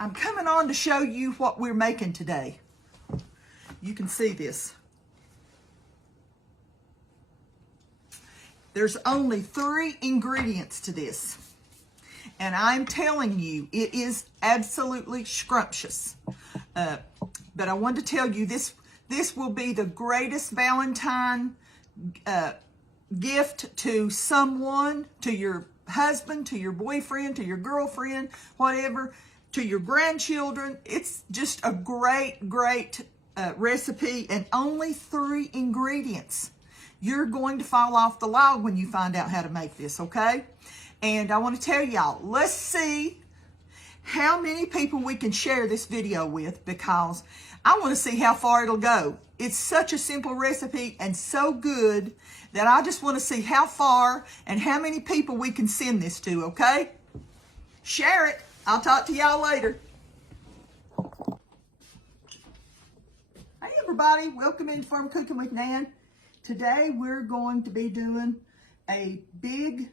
I'm coming on to show you what we're making today. You can see this. There's only 3 ingredients to this. And I'm telling you, it is absolutely scrumptious. But I wanted to tell you, this will be the greatest Valentine gift to someone, to your husband, to your boyfriend, to your girlfriend, whatever, to your grandchildren. It's just a great recipe, and only 3 ingredients. You're going to fall off the log when you find out how to make this, okay? And I want to tell y'all, let's see how many people we can share this video with, because I want to see how far it'll go. It's such a simple recipe and so good that I just want to see how far and how many people we can send this to, okay? Share it. I'll talk to y'all later. Hey everybody, welcome into Farm Cooking with Nan. Today we're going to be doing a big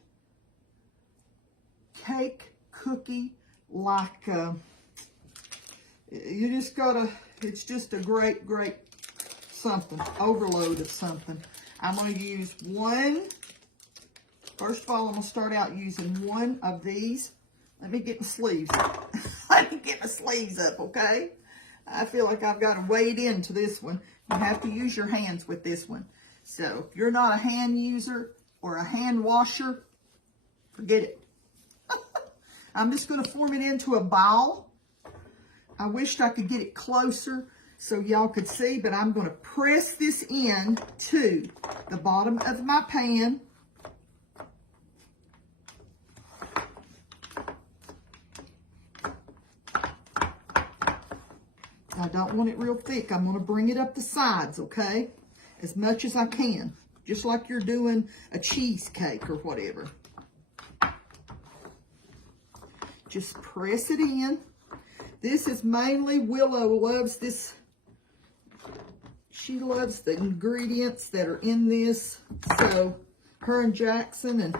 cake cookie, like you just gotta, it's just a great something, overload of something. I'm going to use first of all, I'm going to start out using one of these. Let me get my sleeves. Let me get my sleeves up, okay? I feel like I've got to wade into this one. You have to use your hands with this one. So if you're not a hand user or a hand washer, forget it. I'm just going to form it into a ball. I wished I could get it closer so y'all could see, but I'm going to press this in to the bottom of my pan. I don't want it real thick. I'm going to bring it up the sides, okay? As much as I can, just like you're doing a cheesecake or whatever. Just press it in. This is mainly, Willow loves this. She loves the ingredients that are in this. So her and Jackson and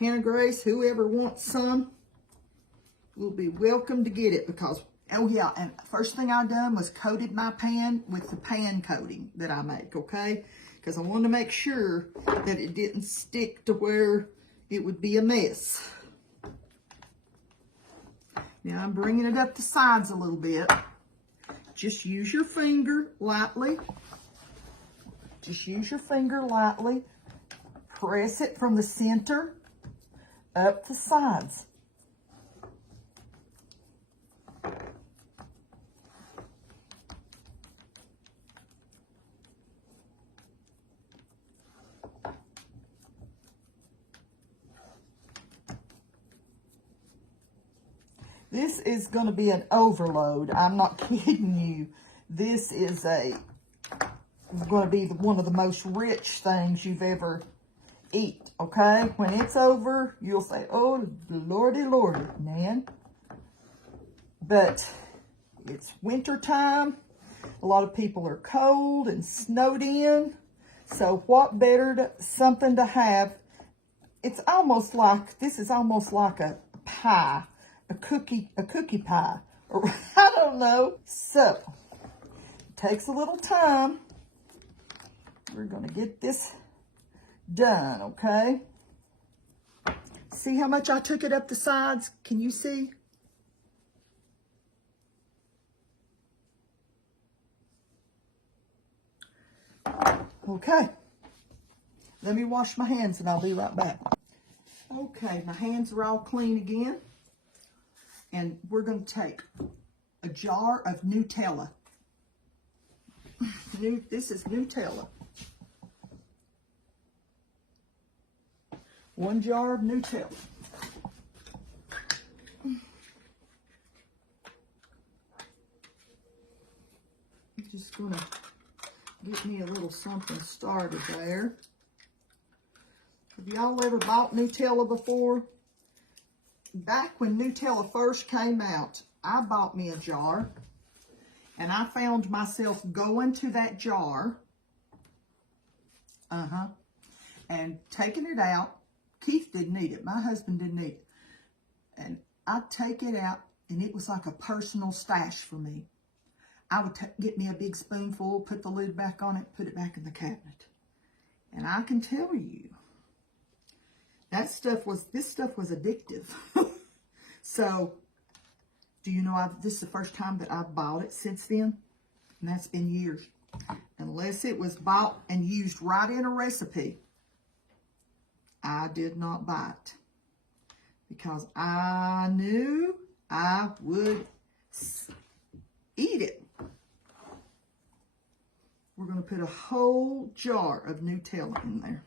Hannah Grace, whoever wants some, will be welcome to get it, because, oh yeah, and first thing I done was coated my pan with the pan coating that I make, okay? Because I wanted to make sure that it didn't stick to where it would be a mess. Now I'm bringing it up the sides a little bit. Just use your finger lightly. Just use your finger lightly. Press it from the center up the sides. This is going to be an overload. I'm not kidding you. This is going to be one of the most rich things you've ever eat, okay? When it's over, you'll say, oh, lordy, Nan. But it's winter time. A lot of people are cold and snowed in. So what better something to have? It's almost like, this is almost like a pie. A cookie pie, or I don't know. So, it takes a little time. We're going to get this done, okay? See how much I took it up the sides? Can you see? Okay. Let me wash my hands and I'll be right back. Okay, my hands are all clean again. And we're going to take a jar of Nutella. This is Nutella. 1 jar of Nutella. I'm just going to get me a little something started there. Have y'all ever bought Nutella before? Back when Nutella first came out, I bought me a jar, and I found myself going to that jar, and taking it out. Keith didn't eat it. My husband didn't eat it. And I'd take it out, and it was like a personal stash for me. I would get me a big spoonful, put the lid back on it, put it back in the cabinet. And I can tell you, this stuff was addictive. So, do you know, this is the first time that I've bought it since then, and that's been years. Unless it was bought and used right in a recipe, I did not buy it because I knew I would eat it. We're going to put a whole jar of Nutella in there.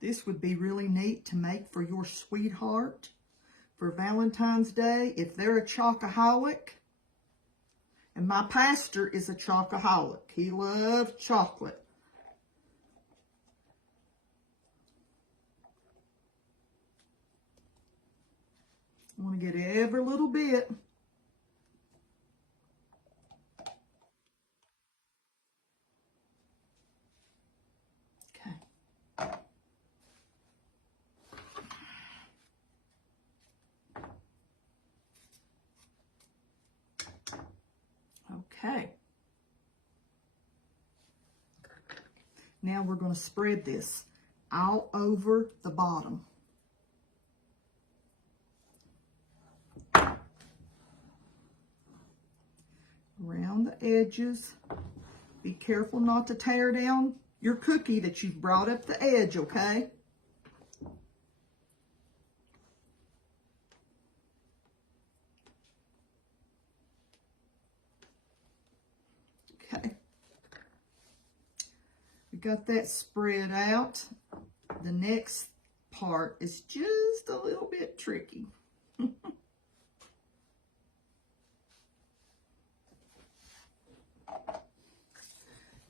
This would be really neat to make for your sweetheart for Valentine's Day if they're a chocoholic. And my pastor is a chocoholic. He loves chocolate. I want to get every little bit. Okay. Okay. Now we're going to spread this all over the bottom. Around the edges. Be careful not to tear down your cookie that you've brought up the edge, okay? Okay. We got that spread out. The next part is just a little bit tricky.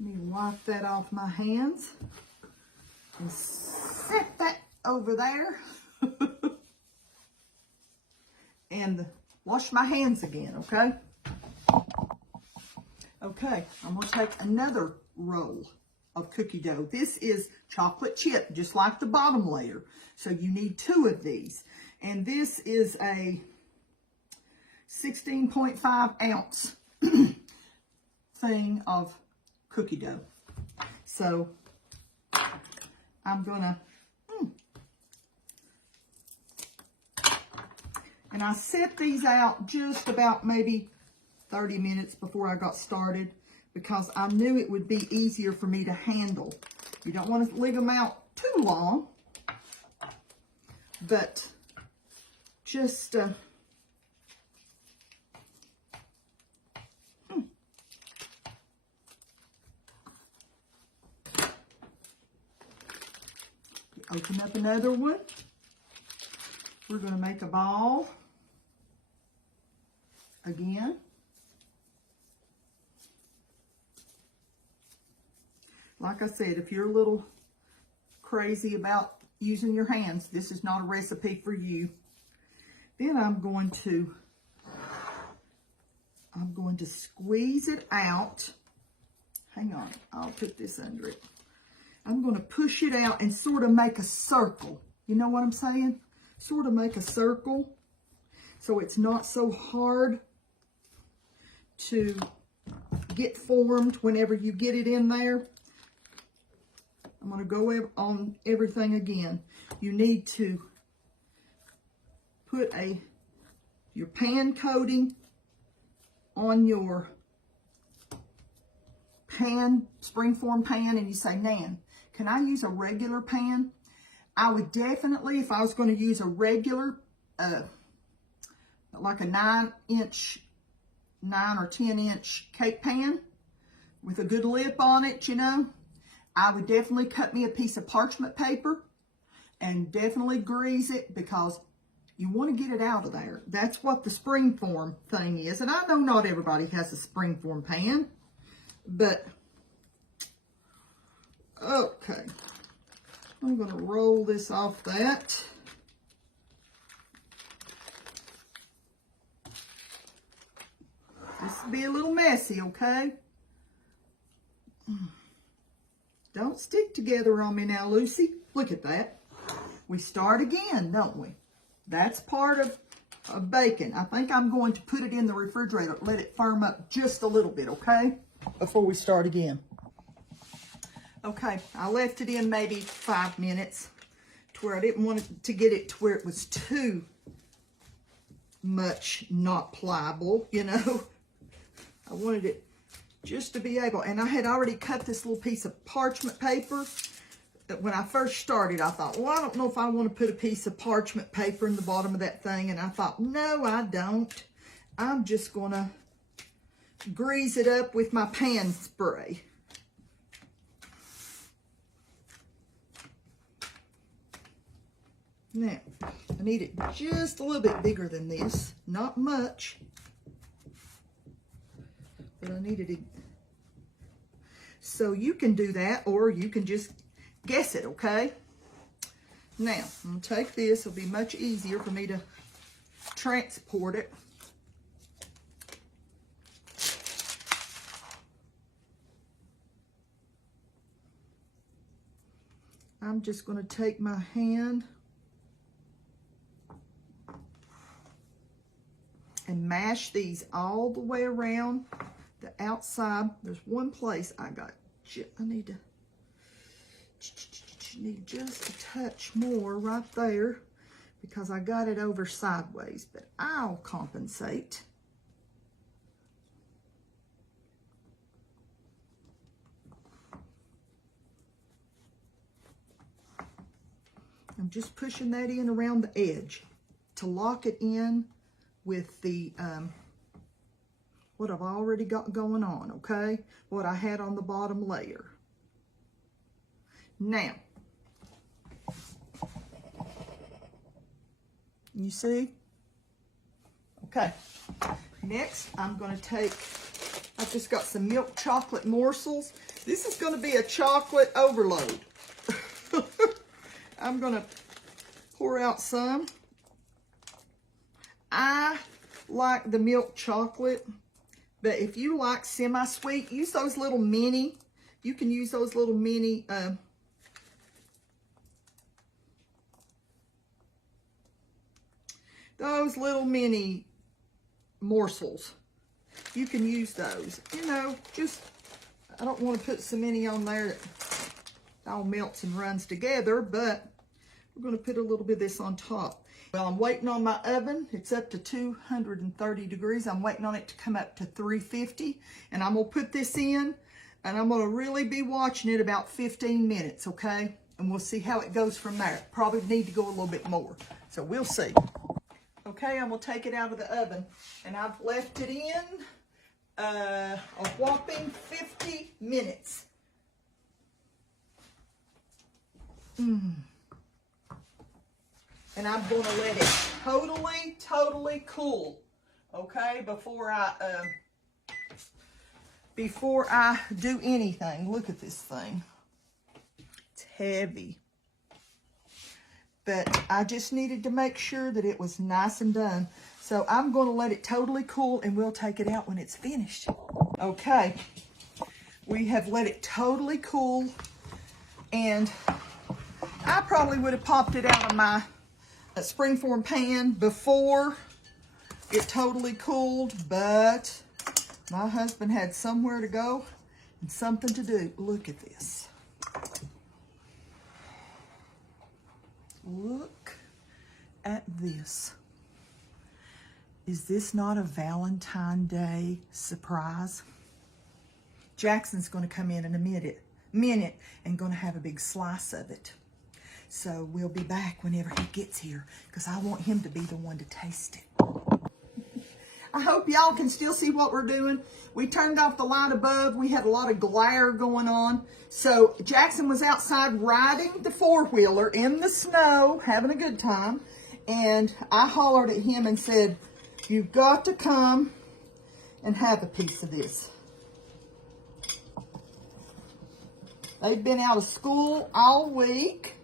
Let me wipe that off my hands and set that over there. And wash my hands again, okay? Okay, I'm going to take another roll of cookie dough. This is chocolate chip, just like the bottom layer. So you need 2 of these. And this is a 16.5 ounce thing of cookie dough. So I'm gonna, and I set these out just about maybe 30 minutes before I got started because I knew it would be easier for me to handle. You don't want to leave them out too long, but just open up another one. We're going to make a ball again. Like I said, if you're a little crazy about using your hands, this is not a recipe for you. Then I'm going to squeeze it out. Hang on, I'll put this under it. I'm going to push it out and sort of make a circle. You know what I'm saying? Sort of make a circle so it's not so hard to get formed whenever you get it in there. I'm going to go on everything again. You need to put your pan coating on your pan, springform pan, and you say, Nan, can I use a regular pan? I would definitely, if I was going to use a regular, like a 9 or 10 inch cake pan with a good lip on it, you know, I would definitely cut me a piece of parchment paper and definitely grease it because you want to get it out of there. That's what the springform thing is. And I know not everybody has a springform pan, but okay. I'm going to roll this off that. This will be a little messy, okay? Don't stick together on me now, Lucy. Look at that. We start again, don't we? That's part of bacon. I think I'm going to put it in the refrigerator, let it firm up just a little bit, okay? Before we start again. Okay, I left it in maybe 5 minutes to where I didn't want to get it to where it was too much not pliable, you know. I wanted it just to be able, and I had already cut this little piece of parchment paper. When I first started, I thought, well, I don't know if I want to put a piece of parchment paper in the bottom of that thing. And I thought, no, I don't. I'm just going to grease it up with my pan spray. Now, I need it just a little bit bigger than this. Not much. But I needed it. So you can do that, or you can just guess it, okay? Now, I'm going to take this. It'll be much easier for me to transport it. I'm just going to take my hand and mash these all the way around the outside. There's one place I need just a touch more right there because I got it over sideways, but I'll compensate. I'm just pushing that in around the edge to lock it in with the what I've already got going on, okay? What I had on the bottom layer. Now, you see? Okay. Next, I'm going to take, I've just got some milk chocolate morsels. This is going to be a chocolate overload. I'm going to pour out some. I like the milk chocolate, but if you like semi-sweet, use those little mini. You can use those little mini morsels. You can use those. You know, just, I don't want to put so many on there that all melts and runs together, but we're going to put a little bit of this on top. Well, I'm waiting on my oven. It's up to 230 degrees. I'm waiting on it to come up to 350. And I'm going to put this in, and I'm going to really be watching it about 15 minutes, okay? And we'll see how it goes from there. Probably need to go a little bit more. So we'll see. Okay, I'm going to take it out of the oven. And I've left it in a whopping 50 minutes. And I'm going to let it totally cool, okay, before I do anything. Look at this thing. It's heavy. But I just needed to make sure that it was nice and done. So I'm going to let it totally cool, and we'll take it out when it's finished. Okay, we have let it totally cool, and I probably would have popped it out of my springform pan before it totally cooled, but my husband had somewhere to go and something to do. Look at this. Look at this. Is this not a Valentine's Day surprise? Jackson's going to come in a minute and going to have a big slice of it. So we'll be back whenever he gets here because I want him to be the one to taste it. I hope y'all can still see what we're doing. We turned off the light above. We had a lot of glare going on. So Jackson was outside riding the four-wheeler in the snow, having a good time. And I hollered at him and said, you've got to come and have a piece of this. They've been out of school all week.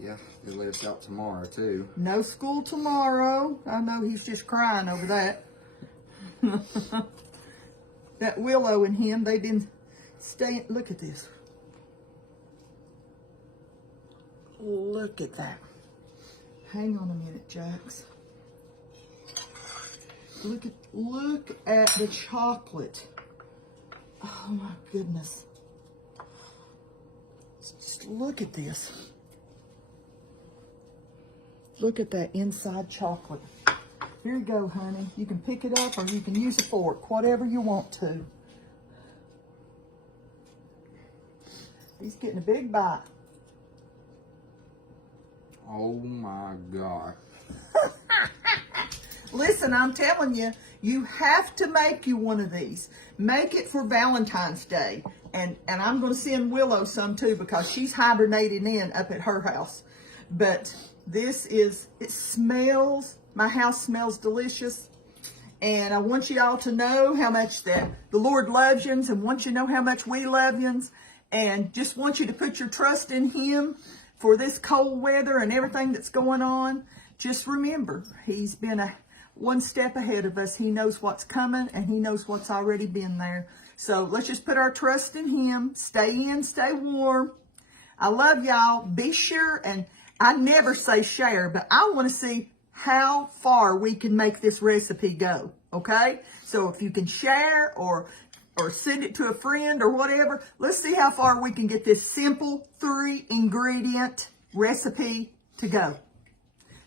Yeah, they let us out tomorrow, too. No school tomorrow. I know he's just crying over that. that Willow and him, they've been staying. Look at this. Look at that. Hang on a minute, Jax. Look at the chocolate. Oh my goodness. Just look at this. Look at that inside chocolate. Here you go, honey. You can pick it up or you can use a fork, whatever you want to. He's getting a big bite. Oh my God. Listen, I'm telling you, you have to make you one of these. Make it for Valentine's Day. And I'm going to send Willow some too because she's hibernating in up at her house. But this is, it smells, my house smells delicious. And I want you all to know how much that the Lord loves you and want you to know how much we love you. And just want you to put your trust in Him for this cold weather and everything that's going on. Just remember, He's been one step ahead of us. He knows what's coming and He knows what's already been there. So let's just put our trust in Him. Stay in, stay warm. I love y'all. Be sure, and I never say share, but I want to see how far we can make this recipe go, okay? So if you can share or send it to a friend or whatever, let's see how far we can get this simple 3-ingredient recipe to go.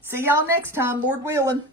See y'all next time, Lord willing.